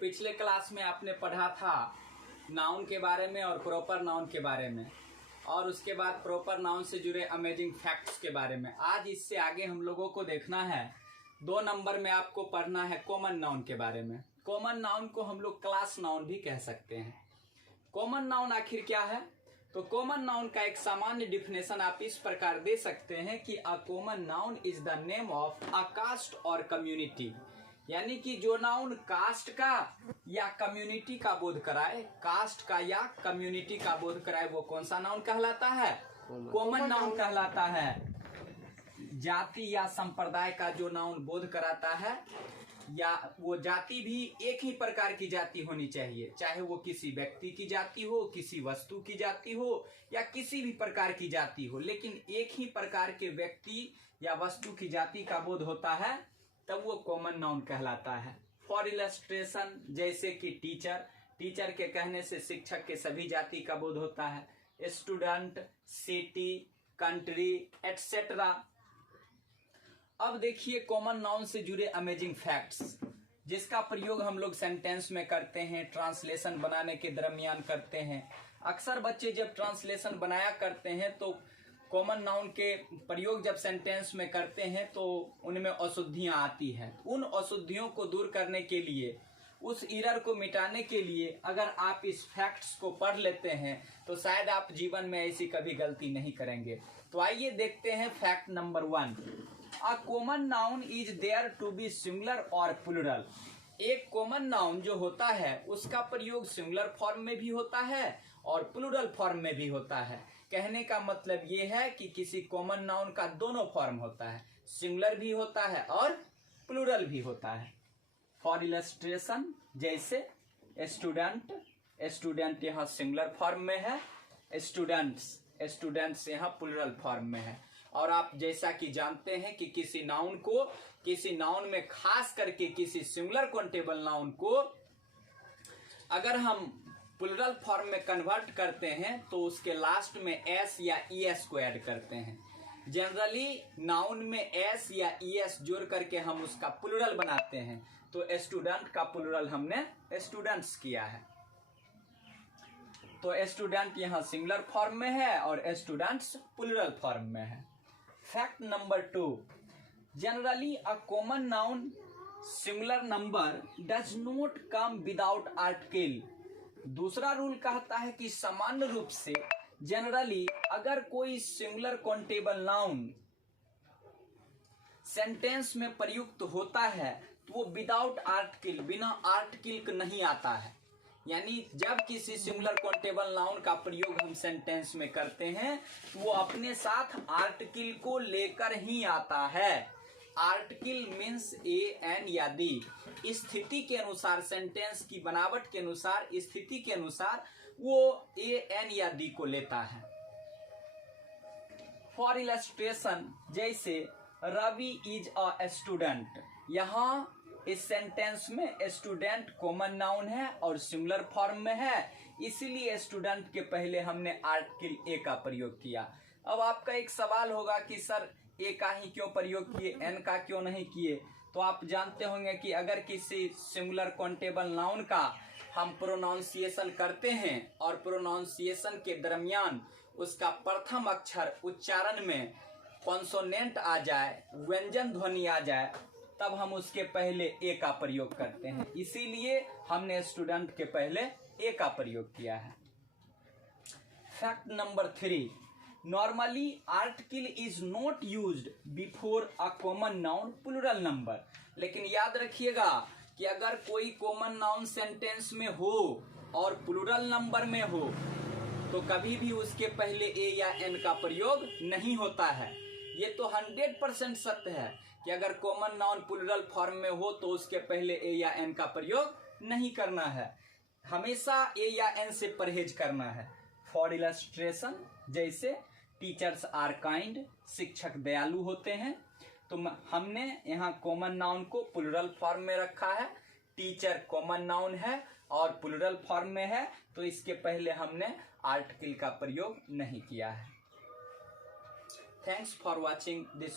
पिछले क्लास में आपने पढ़ा था नाउन के बारे में और प्रॉपर नाउन के बारे में, और उसके बाद प्रॉपर नाउन से जुड़े अमेजिंग फैक्ट्स के बारे में। आज इससे आगे हम लोगों को देखना है 2 नंबर में आपको पढ़ना है कॉमन नाउन के बारे में। कॉमन नाउन को हम लोग क्लास नाउन भी कह सकते हैं। कॉमन नाउन आखिर क्या है? तो कॉमन नाउन का एक सामान्य डिफिनेशन आप इस प्रकार दे सकते हैं कि a common noun is the name of a caste और कम्युनिटी, यानी कि जो नाउन कास्ट का या कम्युनिटी का बोध कराए, कास्ट का या कम्युनिटी का बोध कराए, वो कौन सा नाउन कहलाता है? कॉमन नाउन कहलाता है। जाति या संप्रदाय का जो नाउन बोध कराता है, या वो जाति भी एक ही प्रकार की जाति होनी चाहिए, चाहे वो किसी व्यक्ति की जाति हो, किसी वस्तु की जाति हो, या किसी भी प्रकार की जाति हो, लेकिन एक ही प्रकार के व्यक्ति या वस्तु की जाति का बोध होता है, तब वो कॉमन नाउन कहलाता है। फॉर इलस्ट्रेशन, जैसे कि टीचर, टीचर के कहने से शिक्षक के सभी जाति का बोध होता है। Student, city, country, etcetera. अब देखिए कॉमन नाउन से जुड़े अमेजिंग फैक्ट्स, जिसका प्रयोग हम लोग सेंटेंस में करते हैं, ट्रांसलेशन बनाने के दरमियान करते हैं। अक्सर बच्चे जब ट्रांसलेशन बनाया करते हैं तो कॉमन नाउन के प्रयोग जब सेंटेंस में करते हैं तो उनमें अशुद्धियां आती हैं। उन अशुद्धियों को दूर करने के लिए, उस एरर को मिटाने के लिए अगर आप इस फैक्ट्स को पढ़ लेते हैं तो शायद आप जीवन में ऐसी कभी गलती नहीं करेंगे। तो आइए देखते हैं fact number 1। A common noun is there to be singular और प्लूरल। एक कॉमन नाउन जो होता है उसका प्रयोग सिंगुलर फॉर्म में भी होता है और प्लूरल फॉर्म में भी होता है। कहने का मतलब ये है कि किसी कॉमन नाउन का दोनों फॉर्म होता है, सिंगुलर भी होता है और प्लूरल भी होता है। फॉर इलस्ट्रेशन, जैसे स्टूडेंट, स्टूडेंट यहाँ सिंगुलर फॉर्म में है, स्टूडेंट्स, स्टूडेंट्स यहाँ प्लूरल फॉर्म में है। और आप जैसा कि जानते हैं कि किसी नाउन को, किसी नाउन में खास करके किसी सिंगुलर काउंटेबल नाउन को अगर हम प्लूरल फॉर्म में कन्वर्ट करते हैं तो उसके लास्ट में एस या ईएस को ऐड करते हैं। जनरली नाउन में एस या ईएस जोड़ करके हम उसका प्लूरल बनाते हैं। तो स्टूडेंट का प्लूरल हमने स्टूडेंट्स किया है। तो स्टूडेंट यहाँ सिंगुलर फॉर्म में है और स्टूडेंट्स प्लूरल फॉर्म में है। Fact number 2, generally a common noun singular number does not come without article. दूसरा रूल कहता है कि सामान्य रूप से जनरली अगर कोई सिंगुलर काउंटेबल नाउन सेंटेंस में प्रयुक्त होता है तो वो विदाउट आर्टिकल, बिना आर्टिकल नहीं आता है। यानी जब किसी सिंगुलर काउंटेबल नाउन का प्रयोग हम सेंटेंस में करते हैं तो वो अपने साथ आर्टिकल को लेकर ही आता है। आर्टिकल मीन्स ए, एन या दी। स्थिति के अनुसार, सेंटेंस की बनावट के अनुसार, स्थिति के अनुसार वो ए, एन या दी को लेता है। फॉर इलस्ट्रेशन, जैसे रवि इज अ स्टूडेंट, यहाँ इस सेंटेंस में स्टूडेंट कॉमन नाउन है और सिंगुलर फॉर्म में है, इसीलिए स्टूडेंट के पहले हमने आर्टिकल ए का प्रयोग किया। अब आपका एक सवाल होगा कि सर ए का ही क्यों प्रयोग किए, एन का क्यों नहीं किए? तो आप जानते होंगे कि अगर किसी सिंगुलर काउंटेबल नाउन का हम प्रोनाउंसिएशन करते हैं और प्रोनाउंसिएशन के दरमियान उसका प्रथम अक्षर उच्चारण में कॉन्सोनेंट आ जाए, व्यंजन ध्वनि आ जाए, तब हम उसके पहले ए का प्रयोग करते हैं। इसीलिए हमने स्टूडेंट के पहले ए का प्रयोग किया है। Fact number 3, normally article is not used before a common noun plural number. लेकिन याद रखिएगा कि अगर कोई कॉमन नाउन सेंटेंस में हो और प्लूरल नंबर में हो तो कभी भी उसके पहले ए या एन का प्रयोग नहीं होता है। ये तो 100% सत्य है कि अगर कॉमन नाउन प्लूरल फॉर्म में हो तो उसके पहले ए या एन का प्रयोग नहीं करना है, हमेशा ए या एन से परहेज करना है। फॉर इलस्ट्रेशन, जैसे टीचर्स आर काइंड, शिक्षक दयालु होते हैं, तो हमने यहाँ कॉमन नाउन को प्लूरल फॉर्म में रखा है। टीचर कॉमन नाउन है और प्लूरल फॉर्म में है, तो इसके पहले हमने आर्टिकल का प्रयोग नहीं किया है। Thanks for watching this